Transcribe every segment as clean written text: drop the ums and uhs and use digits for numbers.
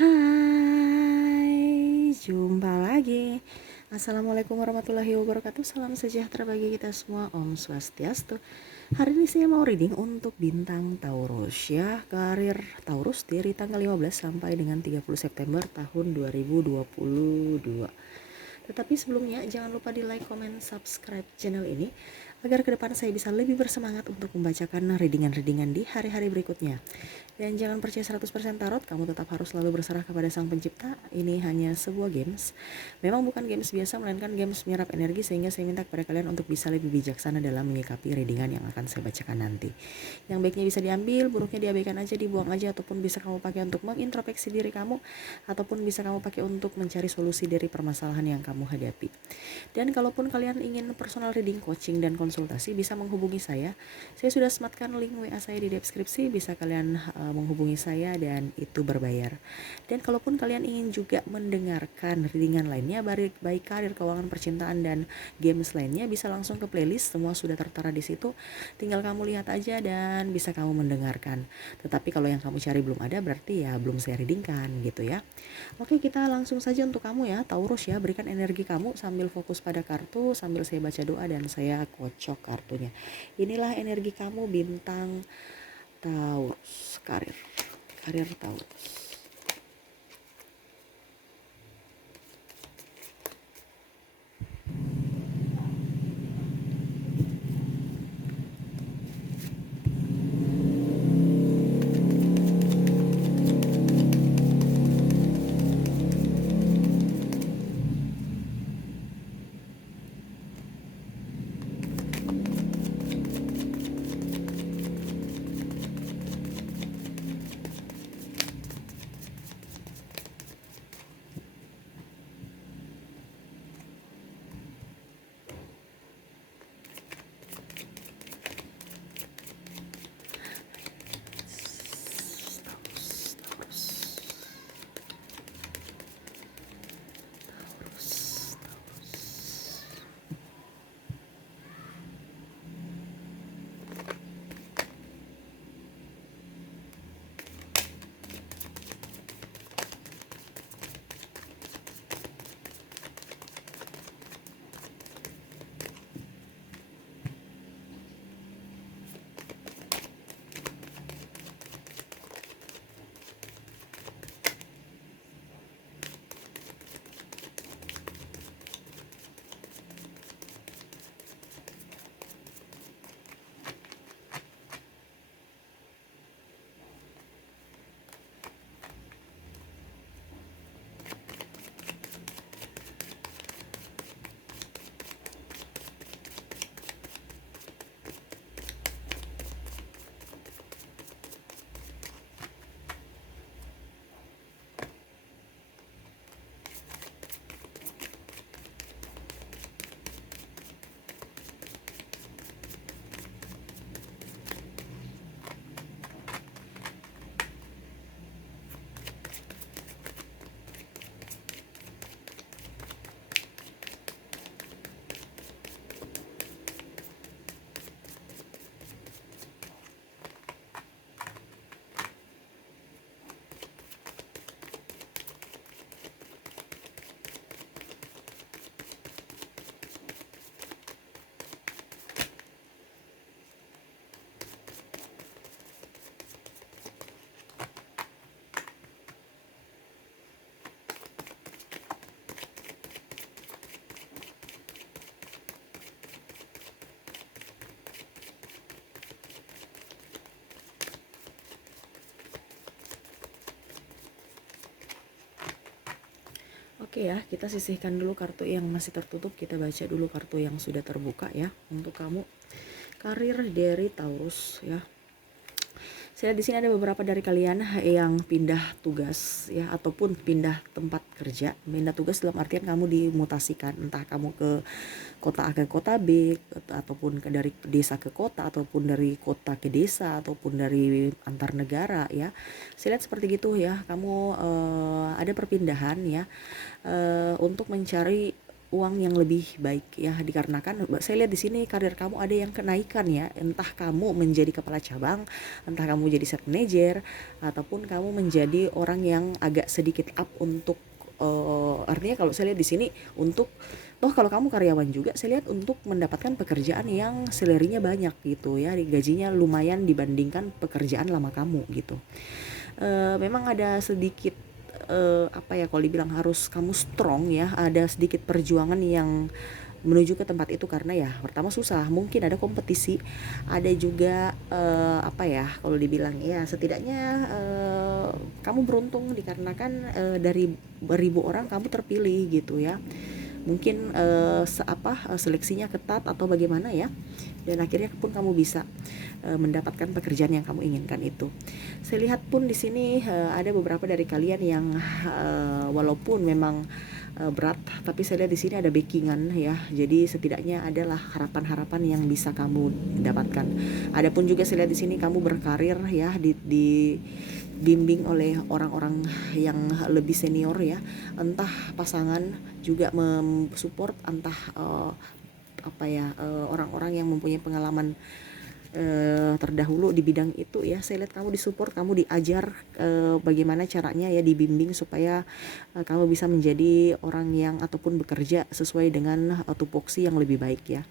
Hai, jumpa lagi. Assalamualaikum warahmatullahi wabarakatuh. Salam sejahtera bagi kita semua. Om Swastiastu. Hari ini saya mau reading untuk bintang Taurus ya. Karir Taurus dari tanggal 15 sampai dengan 30 September tahun 2022. Tetapi sebelumnya jangan lupa di like, comment, subscribe channel ini agar ke depan saya bisa lebih bersemangat untuk membacakan readingan-readingan di hari-hari berikutnya. Dan jangan percaya 100% tarot, kamu tetap harus selalu berserah kepada Sang Pencipta. Ini hanya sebuah games. Memang bukan games biasa, melainkan games menyerap energi, sehingga saya minta kepada kalian untuk bisa lebih bijaksana dalam menyikapi readingan yang akan saya bacakan nanti. Yang baiknya bisa diambil, buruknya diabaikan aja, dibuang aja, ataupun bisa kamu pakai untuk mengintrospeksi diri kamu, ataupun bisa kamu pakai untuk mencari solusi dari permasalahan yang kamu hadapi. Dan kalaupun kalian ingin personal reading, coaching, dan konsultasi, bisa menghubungi saya. Saya sudah sematkan link WA saya di deskripsi, bisa kalian menghubungi saya dan itu berbayar. Dan kalaupun kalian ingin juga mendengarkan readingan lainnya, baik karir, keuangan, percintaan, dan games lainnya, bisa langsung ke playlist, semua sudah tertera di situ. Tinggal kamu lihat aja dan bisa kamu mendengarkan. Tetapi kalau yang kamu cari belum ada, berarti ya belum saya readingkan gitu ya. Oke, kita langsung saja untuk kamu ya, Taurus ya. Berikan energi kamu sambil fokus pada kartu, sambil saya baca doa dan saya kocok kartunya. Inilah energi kamu bintang Taurus, karir Taurus. Oke ya, kita sisihkan dulu kartu yang masih tertutup, kita baca dulu kartu yang sudah terbuka ya. Untuk kamu, karir dari Taurus ya. Saya di sini ada beberapa dari kalian yang pindah tugas ya, ataupun pindah tempat kerja. Pindah tugas dalam artian kamu dimutasikan, entah kamu ke kota A ke kota B, ataupun dari desa ke kota, ataupun dari kota ke desa, ataupun dari antar negara ya. Saya lihat seperti gitu ya. Kamu ada perpindahan ya, untuk mencari uang yang lebih baik ya, dikarenakan saya lihat di sini karir kamu ada yang kenaikan ya, entah kamu menjadi kepala cabang, entah kamu jadi set manager, ataupun kamu menjadi orang yang agak sedikit up untuk artinya kalau saya lihat di sini untuk kalau kamu karyawan juga saya lihat untuk mendapatkan pekerjaan yang salary-nya banyak gitu ya, gajinya lumayan dibandingkan pekerjaan lama kamu gitu. Memang ada sedikit apa ya, kalau dibilang harus kamu strong ya, ada sedikit perjuangan yang menuju ke tempat itu, karena ya pertama susah, mungkin ada kompetisi, ada juga apa ya, kalau dibilang ya setidaknya kamu beruntung dikarenakan dari beribu orang kamu terpilih gitu ya, mungkin seleksinya ketat atau bagaimana ya, dan akhirnya pun kamu bisa mendapatkan pekerjaan yang kamu inginkan itu. Saya lihat pun di sini ada beberapa dari kalian yang walaupun memang berat, tapi saya lihat di sini ada backingan ya. Jadi setidaknya adalah harapan-harapan yang bisa kamu dapatkan. Adapun juga saya lihat di sini kamu berkarir ya, di bimbing oleh orang-orang yang lebih senior ya, entah pasangan juga mensupport, entah orang-orang yang mempunyai pengalaman terdahulu di bidang itu ya. Saya lihat kamu disupport, kamu diajar bagaimana caranya ya, dibimbing supaya kamu bisa menjadi orang yang ataupun bekerja sesuai dengan tupoksi yang lebih baik ya.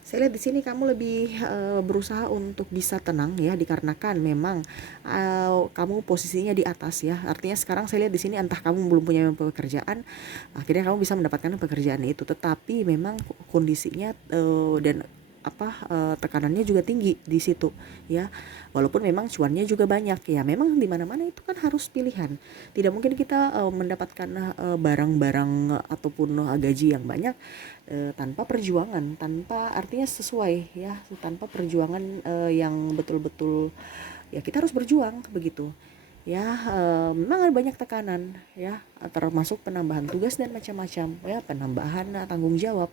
Saya lihat di sini kamu lebih berusaha untuk bisa tenang ya, dikarenakan memang kamu posisinya di atas ya. Artinya sekarang saya lihat di sini entah kamu belum punya pekerjaan, akhirnya kamu bisa mendapatkan pekerjaan itu. Tetapi memang kondisinya dan tekanannya juga tinggi di situ ya. Walaupun memang cuannya juga banyak ya. Memang di mana-mana itu kan harus pilihan. Tidak mungkin kita mendapatkan barang-barang ataupun gaji yang banyak tanpa perjuangan, tanpa artinya sesuai ya, tanpa perjuangan yang betul-betul ya, kita harus berjuang begitu ya. Memang ada banyak tekanan ya, termasuk penambahan tugas dan macam-macam ya, penambahan tanggung jawab.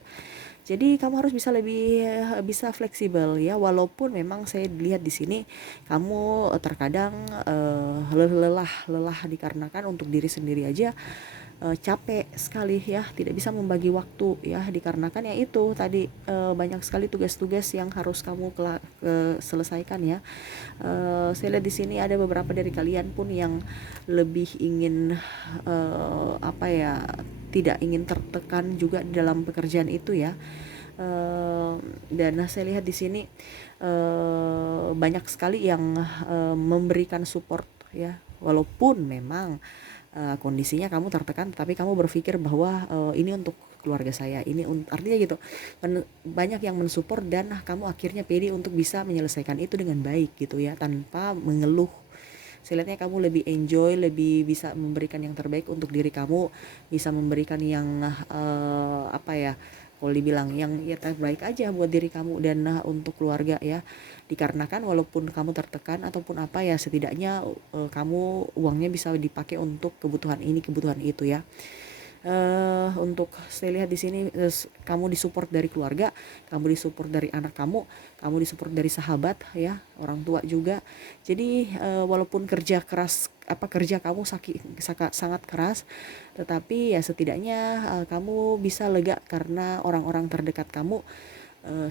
Jadi kamu harus bisa lebih bisa fleksibel ya, walaupun memang saya lihat di sini kamu terkadang lelah dikarenakan untuk diri sendiri aja capek sekali ya, tidak bisa membagi waktu ya, dikarenakan ya itu tadi banyak sekali tugas-tugas yang harus kamu selesaikan ya. Saya lihat di sini ada beberapa dari kalian pun yang lebih ingin tidak ingin tertekan juga di dalam pekerjaan itu ya. Dan saya lihat di sini banyak sekali yang memberikan support ya, walaupun memang kondisinya kamu tertekan, tapi kamu berpikir bahwa ini untuk keluarga saya, ini artinya gitu, banyak yang mensupport dan kamu akhirnya pede untuk bisa menyelesaikan itu dengan baik gitu ya, tanpa mengeluh. Saya lihatnya kamu lebih enjoy, lebih bisa memberikan yang terbaik untuk diri kamu, bisa memberikan yang kalau dibilang yang ya terbaik aja buat diri kamu dan untuk keluarga ya, dikarenakan walaupun kamu tertekan ataupun apa ya, setidaknya kamu uangnya bisa dipakai untuk kebutuhan ini kebutuhan itu ya. Untuk saya lihat di sini kamu disupport dari keluarga, kamu disupport dari anak kamu disupport dari sahabat ya, orang tua juga. Jadi walaupun kerja kamu sangat keras, tetapi ya setidaknya kamu bisa lega karena orang-orang terdekat kamu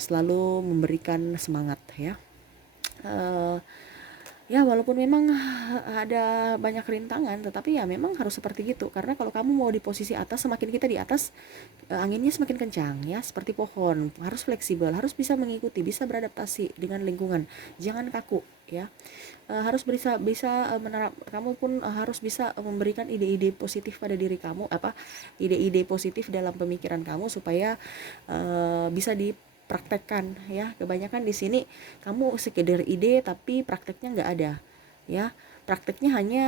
selalu memberikan semangat ya. Ya walaupun memang ada banyak rintangan, tetapi ya memang harus seperti gitu, karena kalau kamu mau di posisi atas, semakin kita di atas anginnya semakin kencang ya, seperti pohon, harus fleksibel, harus bisa mengikuti, bisa beradaptasi dengan lingkungan, jangan kaku ya. Harus bisa kamu pun harus bisa memberikan ide-ide positif pada diri kamu, ide-ide positif dalam pemikiran kamu supaya bisa dipraktekkan ya. Kebanyakan di sini kamu sekedar ide tapi prakteknya nggak ada ya, prakteknya hanya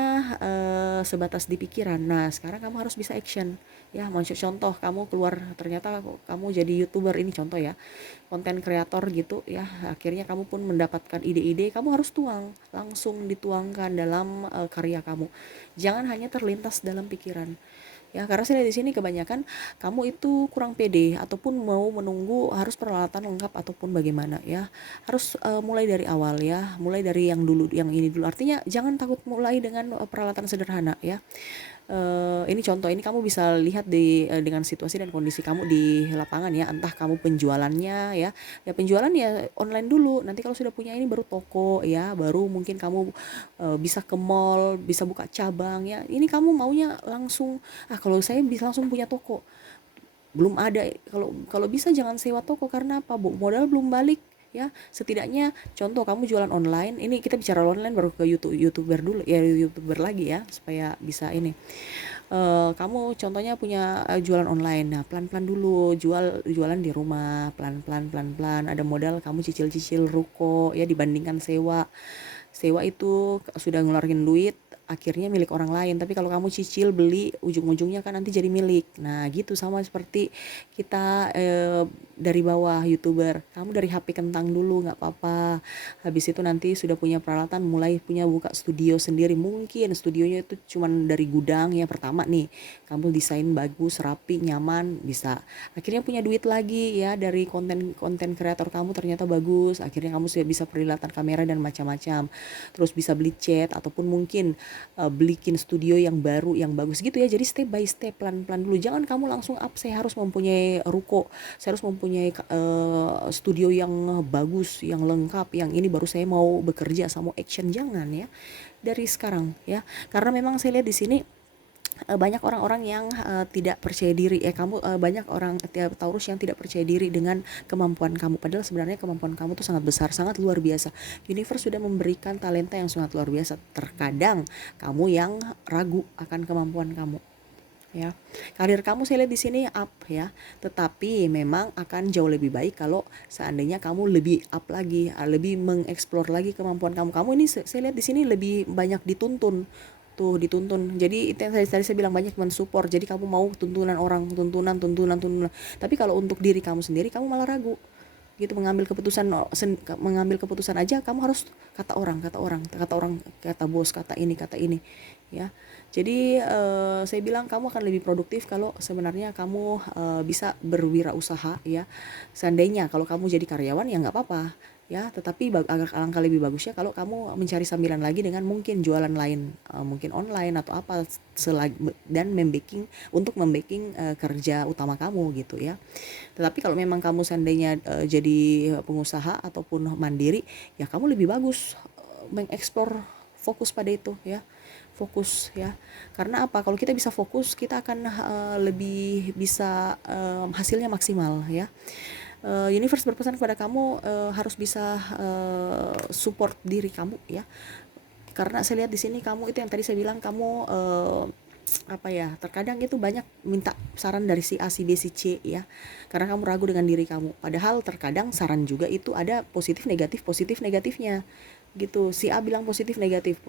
sebatas di pikiran. Nah sekarang kamu harus bisa action ya. Contoh kamu keluar, ternyata kamu jadi YouTuber, ini contoh ya, konten kreator gitu ya, akhirnya kamu pun mendapatkan ide-ide, kamu harus langsung dituangkan dalam karya kamu, jangan hanya terlintas dalam pikiran ya. Karena saya di sini kebanyakan kamu itu kurang pede ataupun mau menunggu harus peralatan lengkap ataupun bagaimana ya, harus mulai dari awal ya, mulai dari yang ini dulu, artinya jangan takut mulai dengan peralatan sederhana ya. Ini contoh, ini kamu bisa lihat dengan situasi dan kondisi kamu di lapangan ya, entah kamu penjualannya ya penjualan ya online dulu, nanti kalau sudah punya ini baru toko ya, baru mungkin kamu bisa ke mall, bisa buka cabang ya. Ini kamu maunya langsung, kalau saya bisa langsung punya toko, belum ada. Kalau bisa jangan sewa toko, karena apa, modal belum balik ya. Setidaknya contoh kamu jualan online, ini kita bicara online baru ke youtuber dulu ya, youtuber lagi ya, supaya bisa ini. Kamu contohnya punya jualan online, nah pelan-pelan dulu, jualan di rumah, pelan-pelan, ada modal, kamu cicil-cicil ruko ya, dibandingkan sewa itu sudah ngeluarin duit, akhirnya milik orang lain. Tapi kalau kamu cicil beli, ujung-ujungnya kan nanti jadi milik. Nah gitu, sama seperti kita dari bawah youtuber, kamu dari HP kentang dulu nggak apa-apa, habis itu nanti sudah punya peralatan, mulai punya buka studio sendiri. Mungkin studionya itu cuman dari gudang ya, pertama nih kamu desain bagus, rapi, nyaman, bisa akhirnya punya duit lagi ya, dari konten kreator kamu ternyata bagus, akhirnya kamu sudah bisa peralatan kamera dan macam-macam, terus bisa beli cat, ataupun mungkin belikin studio yang baru yang bagus gitu ya. Jadi step by step, pelan-pelan dulu, jangan kamu langsung up saya harus mempunyai ruko, saya harus mempunyai studio yang bagus, yang lengkap, yang ini baru saya mau bekerja sama action. Jangan ya, dari sekarang ya, karena memang saya lihat di sini banyak orang-orang yang tidak percaya diri ya. Banyak orang Taurus yang tidak percaya diri dengan kemampuan kamu, padahal sebenarnya kemampuan kamu tuh sangat besar, sangat luar biasa. Universe sudah memberikan talenta yang sangat luar biasa. Terkadang kamu yang ragu akan kemampuan kamu ya. Karir kamu saya lihat di sini up ya, tetapi memang akan jauh lebih baik kalau seandainya kamu lebih up lagi, lebih mengeksplor lagi kemampuan kamu. Kamu ini saya lihat di sini lebih banyak dituntun tuh, dituntun. Jadi itu yang tadi saya bilang, banyak mensupport. Jadi kamu mau tuntunan orang, tuntunan. Tapi kalau untuk diri kamu sendiri, kamu malah ragu gitu, mengambil keputusan aja kamu harus kata bos, kata ini ya. Jadi saya bilang kamu akan lebih produktif kalau sebenarnya kamu bisa berwirausaha ya. Seandainya kalau kamu jadi karyawan ya nggak apa-apa ya, tetapi alangkah lebih bagusnya kalau kamu mencari sambilan lagi dengan mungkin jualan lain, mungkin online atau apa, dan membacking kerja utama kamu gitu ya. Tetapi kalau memang kamu seandainya jadi pengusaha ataupun mandiri, ya kamu lebih bagus mengeksplor, fokus pada itu ya, fokus ya. Karena apa, kalau kita bisa fokus, kita akan lebih bisa hasilnya maksimal ya. Universe berpesan kepada kamu harus bisa support diri kamu ya, karena saya lihat di sini kamu itu yang tadi saya bilang, kamu apa ya, terkadang itu banyak minta saran dari si A, si B, si C ya, karena kamu ragu dengan diri kamu. Padahal terkadang saran juga itu ada positif negatifnya gitu. Si A bilang positif negatif,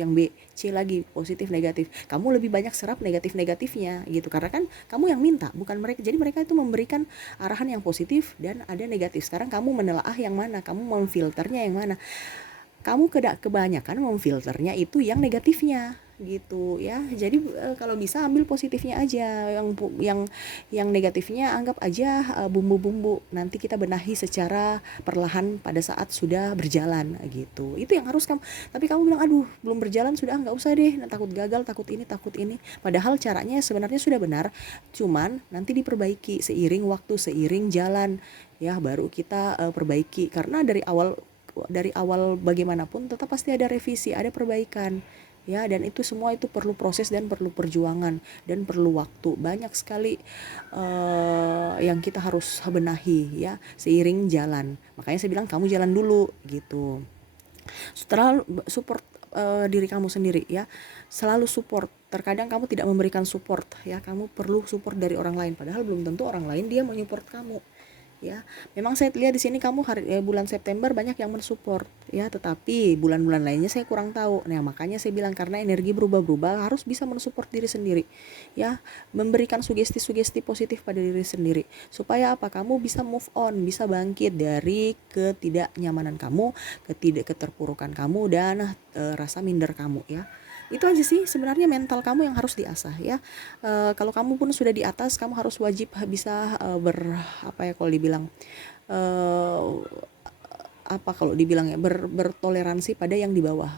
yang B C lagi positif negatif, kamu lebih banyak serap negatifnya gitu, karena kan kamu yang minta, bukan mereka. Jadi mereka itu memberikan arahan yang positif dan ada negatif. Sekarang kamu menelaah yang mana, kamu memfilternya yang mana. Kamu kebanyakan memfilternya itu yang negatifnya gitu ya. Jadi kalau bisa ambil positifnya aja, yang negatifnya anggap aja bumbu-bumbu, nanti kita benahi secara perlahan pada saat sudah berjalan gitu. Itu yang harus kamu. Tapi kamu bilang aduh belum berjalan, sudah nggak usah deh, takut gagal, takut ini, padahal caranya sebenarnya sudah benar, cuman nanti diperbaiki seiring waktu, seiring jalan ya, baru kita perbaiki. Karena dari awal bagaimanapun tetap pasti ada revisi, ada perbaikan ya, dan itu semua itu perlu proses dan perlu perjuangan dan perlu waktu. Banyak sekali yang kita harus benahi ya seiring jalan. Makanya saya bilang kamu jalan dulu gitu. Setelah support diri kamu sendiri ya, selalu support. Terkadang kamu tidak memberikan support ya, kamu perlu support dari orang lain, padahal belum tentu orang lain dia mau support kamu ya. Memang saya lihat di sini kamu bulan September banyak yang mensupport ya, tetapi bulan-bulan lainnya saya kurang tahu. Nah makanya saya bilang, karena energi berubah-berubah, harus bisa mensupport diri sendiri ya, memberikan sugesti-sugesti positif pada diri sendiri, supaya apa, kamu bisa move on, bisa bangkit dari ketidaknyamanan kamu, keterpurukan kamu, dan rasa minder kamu ya. Itu aja sih sebenarnya, mental kamu yang harus diasah ya. Kalau kamu pun sudah di atas, kamu harus wajib bisa apa ya, kalau dibilang apa kalau dibilang ya, bertoleransi pada yang di bawah,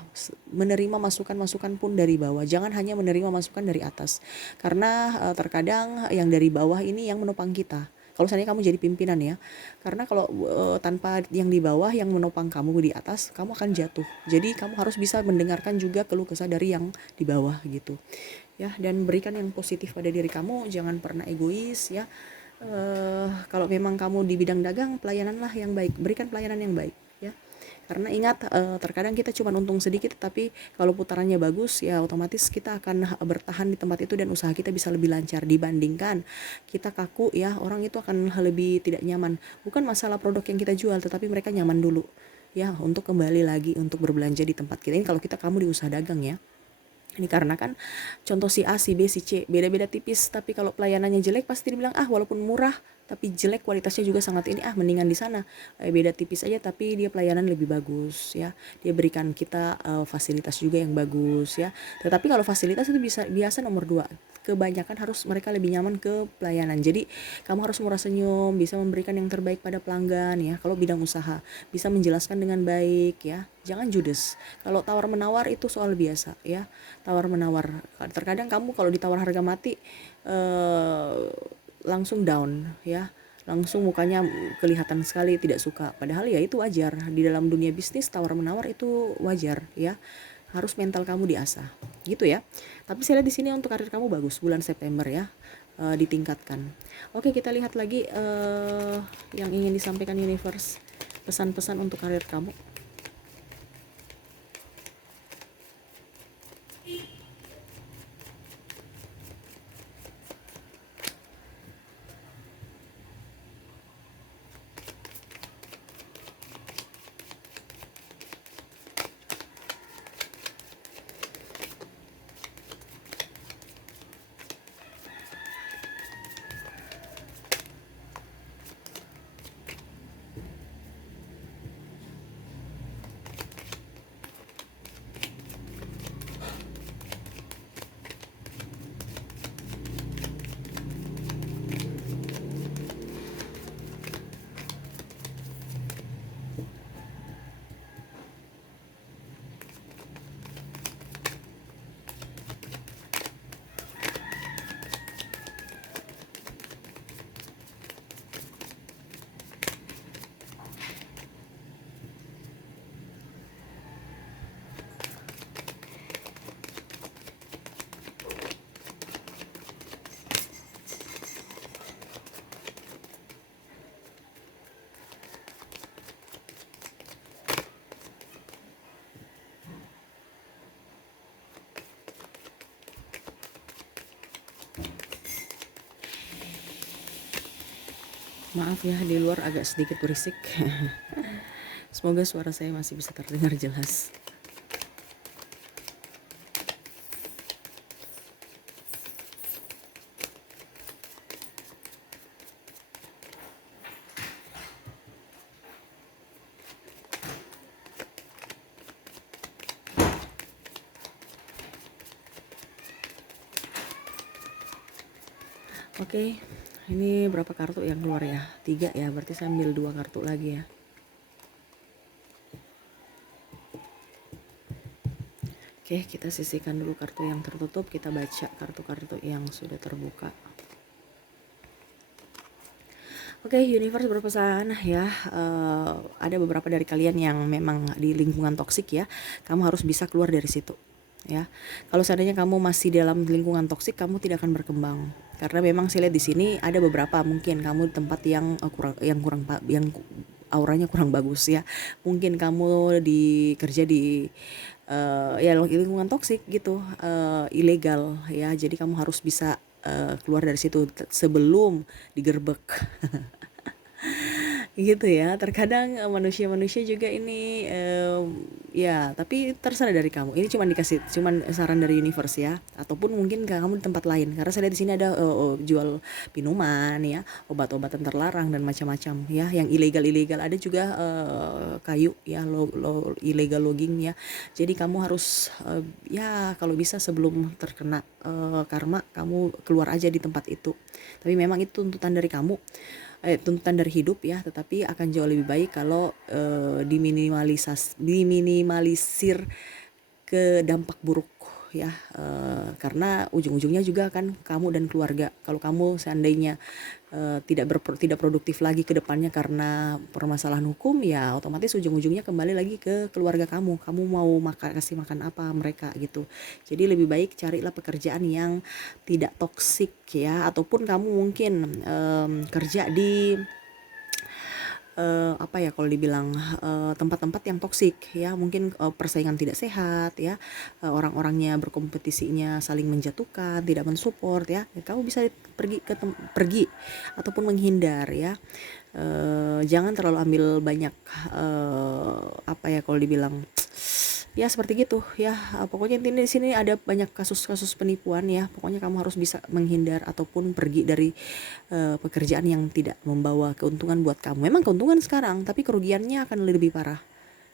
menerima masukan-masukan pun dari bawah, jangan hanya menerima masukan dari atas, karena terkadang yang dari bawah ini yang menopang kita. Kalau misalnya kamu jadi pimpinan ya, karena kalau tanpa yang di bawah yang menopang kamu di atas, kamu akan jatuh. Jadi kamu harus bisa mendengarkan juga keluh kesah dari yang di bawah gitu ya, dan berikan yang positif pada diri kamu, jangan pernah egois ya. Kalau memang kamu di bidang dagang, pelayananlah yang baik, berikan pelayanan yang baik ya. Karena ingat, terkadang kita cuma untung sedikit, tapi kalau putarannya bagus ya otomatis kita akan bertahan di tempat itu dan usaha kita bisa lebih lancar dibandingkan kita kaku ya. Orang itu akan lebih tidak nyaman. Bukan masalah produk yang kita jual, tetapi mereka nyaman dulu ya untuk kembali lagi untuk berbelanja di tempat kita. Ini kalau kamu di usaha dagang ya. Ini karena kan contoh si A, si B, si C beda-beda tipis, tapi kalau pelayanannya jelek pasti dibilang walaupun murah tapi jelek kualitasnya juga sangat ini, mendingan di sana. Beda tipis aja tapi dia pelayanan lebih bagus ya. Dia berikan kita fasilitas juga yang bagus ya. Tetapi kalau fasilitas itu biasa nomor 2. Kebanyakan harus mereka lebih nyaman ke pelayanan. Jadi kamu harus murah senyum, bisa memberikan yang terbaik pada pelanggan ya. Kalau bidang usaha bisa menjelaskan dengan baik ya. Jangan judes. Kalau tawar menawar itu soal biasa ya. Tawar menawar. Terkadang kamu kalau ditawar harga mati langsung down ya, langsung mukanya kelihatan sekali tidak suka, padahal ya itu wajar di dalam dunia bisnis. Tawar menawar itu wajar ya, harus mental kamu diasah gitu ya. Tapi saya lihat di sini untuk karir kamu bagus bulan September ya, ditingkatkan. Oke, kita lihat lagi yang ingin disampaikan universe, pesan-pesan untuk karir kamu. Maaf ya, di luar agak sedikit berisik. Semoga suara saya masih bisa terdengar jelas. Oke, ini berapa kartu yang keluar ya? 3 ya, berarti saya ambil 2 kartu lagi ya. Oke, kita sisihkan dulu kartu yang tertutup, kita baca kartu-kartu yang sudah terbuka. Oke, universe berpesan ya, ada beberapa dari kalian yang memang di lingkungan toksik ya, kamu harus bisa keluar dari situ ya. Kalau seandainya kamu masih dalam lingkungan toksik, kamu tidak akan berkembang. Karena memang saya lihat di sini ada beberapa, mungkin kamu di tempat yang yang auranya kurang bagus ya. Mungkin kamu kerja di ya lingkungan toksik gitu, ilegal ya. Jadi kamu harus bisa keluar dari situ sebelum digerebek. Gitu ya. Terkadang manusia-manusia juga ini ya, tapi terserah dari kamu. Ini cuman saran dari universe ya, ataupun mungkin kamu di tempat lain. Karena saya lihat di sini ada jual minuman ya, obat-obatan terlarang dan macam-macam ya, yang ilegal. Ada juga kayu ya, illegal logging ya. Jadi kamu harus ya kalau bisa sebelum terkena karma, kamu keluar aja di tempat itu. Tapi memang itu tuntutan dari kamu. tuntutan dari hidup ya, tetapi akan jauh lebih baik kalau diminimalisir ke dampak buruk ya, karena ujung-ujungnya juga kan kamu dan keluarga. Kalau kamu seandainya tidak produktif lagi ke depannya karena permasalahan hukum, ya otomatis ujung-ujungnya kembali lagi ke keluarga kamu. Kamu mau kasih makan apa mereka gitu. Jadi lebih baik carilah pekerjaan yang tidak toksik ya, ataupun kamu mungkin kerja di apa ya kalau dibilang tempat-tempat yang toksik ya, mungkin persaingan tidak sehat ya, orang-orangnya berkompetisinya saling menjatuhkan, tidak mensupport ya, kamu bisa pergi ataupun menghindar ya. Jangan terlalu ambil banyak apa ya kalau dibilang ya seperti gitu ya. Pokoknya intinya di sini ada banyak kasus-kasus penipuan ya. Pokoknya kamu harus bisa menghindar ataupun pergi dari pekerjaan yang tidak membawa keuntungan buat kamu. Memang keuntungan sekarang, tapi kerugiannya akan lebih parah.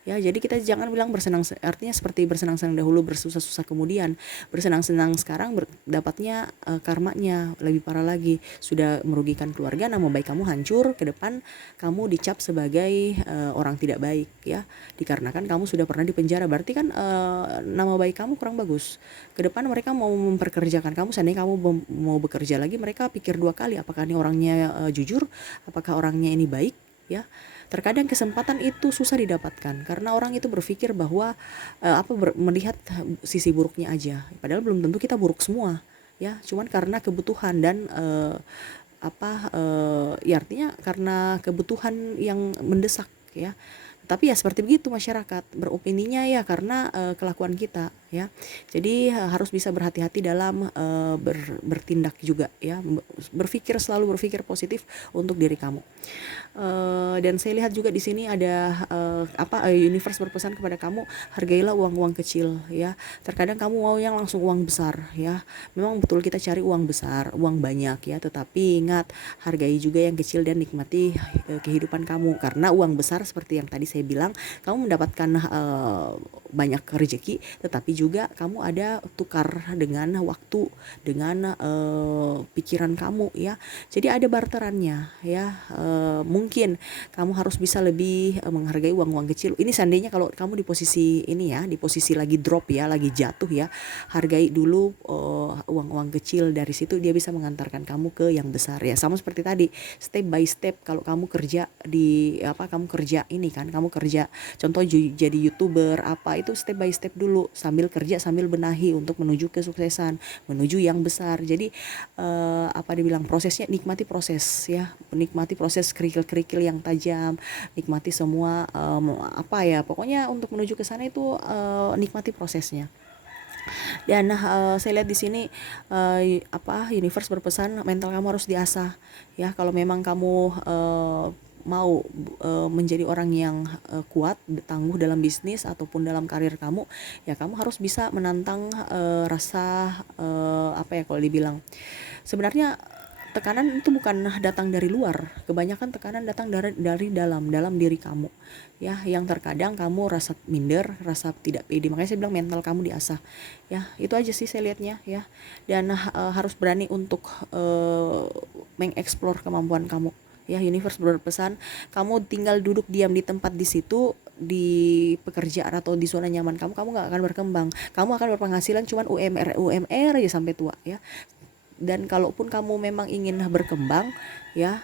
Ya, jadi kita jangan bilang artinya seperti bersenang-senang dahulu, bersusah-susah kemudian. Bersenang-senang sekarang dapatnya karmanya lebih parah lagi. Sudah merugikan keluarga, nama baik kamu hancur, ke depan kamu dicap sebagai orang tidak baik ya. Dikarenakan kamu sudah pernah dipenjara, berarti kan nama baik kamu kurang bagus. Ke depan mereka mau memperkerjakan kamu, seandainya kamu mau bekerja lagi, mereka pikir dua kali apakah ini orangnya jujur, apakah orangnya ini baik ya. Terkadang kesempatan itu susah didapatkan karena orang itu berpikir bahwa melihat sisi buruknya aja, padahal belum tentu kita buruk semua ya, cuman karena kebutuhan dan ya artinya karena kebutuhan yang mendesak ya. Tapi ya seperti begitu masyarakat beropininya ya, karena kelakuan kita ya. Jadi harus bisa berhati-hati dalam bertindak juga ya. Selalu berpikir positif untuk diri kamu. Dan saya lihat juga di sini ada universe berpesan kepada kamu, hargailah uang-uang kecil ya. Terkadang kamu mau yang langsung uang besar ya. Memang betul kita cari uang besar, uang banyak ya, tetapi ingat hargai juga yang kecil dan nikmati kehidupan kamu, karena uang besar seperti yang tadi saya bilang, kamu mendapatkan banyak rezeki, tetapi juga kamu ada tukar dengan waktu, dengan pikiran kamu ya. Jadi ada barterannya ya. Mungkin kamu harus bisa lebih menghargai uang-uang kecil. Ini seandainya kalau kamu di posisi ini ya, di posisi lagi drop ya, lagi jatuh ya, hargai dulu uang-uang kecil, dari situ dia bisa mengantarkan kamu ke yang besar ya. Sama seperti tadi, step by step. Kalau kamu kerja kamu kerja ini kan, kamu kerja contoh jadi YouTuber itu step by step dulu, sambil kerja sambil benahi untuk menuju kesuksesan, menuju yang besar. Jadi dibilang prosesnya, nikmati proses ya, nikmati proses kerikil-kerikil yang tajam, nikmati semua pokoknya untuk menuju ke sana itu nikmati prosesnya. Dan saya lihat di sini universe berpesan mental kamu harus diasah ya. Kalau memang kamu mau menjadi orang yang kuat, tangguh dalam bisnis ataupun dalam karir kamu, ya kamu harus bisa menantang rasa kalau dibilang, sebenarnya tekanan itu bukan datang dari luar, kebanyakan tekanan datang dari dalam diri kamu ya, yang terkadang kamu rasa minder, rasa tidak pede. Makanya saya bilang mental kamu diasah ya. Itu aja sih saya lihatnya ya. Dan harus berani untuk mengeksplor kemampuan kamu ya. Universe berpesan kamu tinggal duduk diam di tempat di situ, di pekerjaan atau di zona nyaman kamu gak akan berkembang. Kamu akan berpenghasilan cuman UMR aja sampai tua ya. Dan kalaupun kamu memang ingin berkembang ya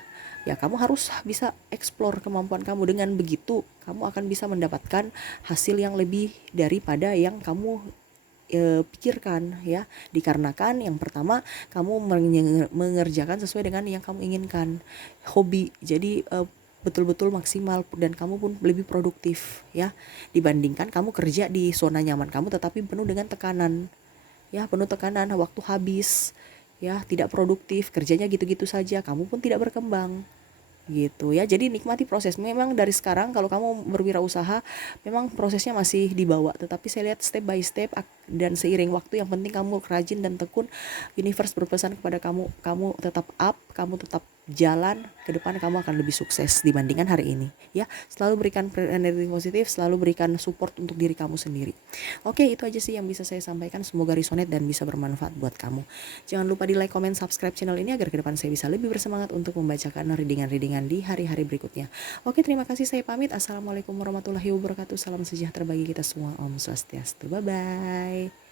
kamu harus bisa eksplor kemampuan kamu. Dengan begitu kamu akan bisa mendapatkan hasil yang lebih daripada yang kamu pikirkan ya. Dikarenakan yang pertama, kamu mengerjakan sesuai dengan yang kamu inginkan, hobi. Jadi betul-betul maksimal dan kamu pun lebih produktif ya, dibandingkan kamu kerja di zona nyaman kamu tetapi penuh dengan tekanan ya, penuh tekanan, waktu habis ya, tidak produktif, kerjanya gitu-gitu saja, kamu pun tidak berkembang gitu ya. Jadi nikmati proses. Memang dari sekarang kalau kamu berwirausaha memang prosesnya masih dibawa, tetapi saya lihat step by step dan seiring waktu, yang penting kamu rajin dan tekun. Universe berpesan kepada kamu tetap up, kamu tetap jalan ke depan, kamu akan lebih sukses dibandingkan hari ini ya. Selalu berikan energi positif, selalu berikan support untuk diri kamu sendiri. Oke, itu aja sih yang bisa saya sampaikan, semoga resonate dan bisa bermanfaat buat kamu. Jangan lupa di like, comment, subscribe channel ini agar ke depan saya bisa lebih bersemangat untuk membacakan readingan-readingan di hari-hari berikutnya. Oke, terima kasih, saya pamit. Assalamualaikum warahmatullahi wabarakatuh. Salam sejahtera bagi kita semua. Om Swastiastu. Bye bye.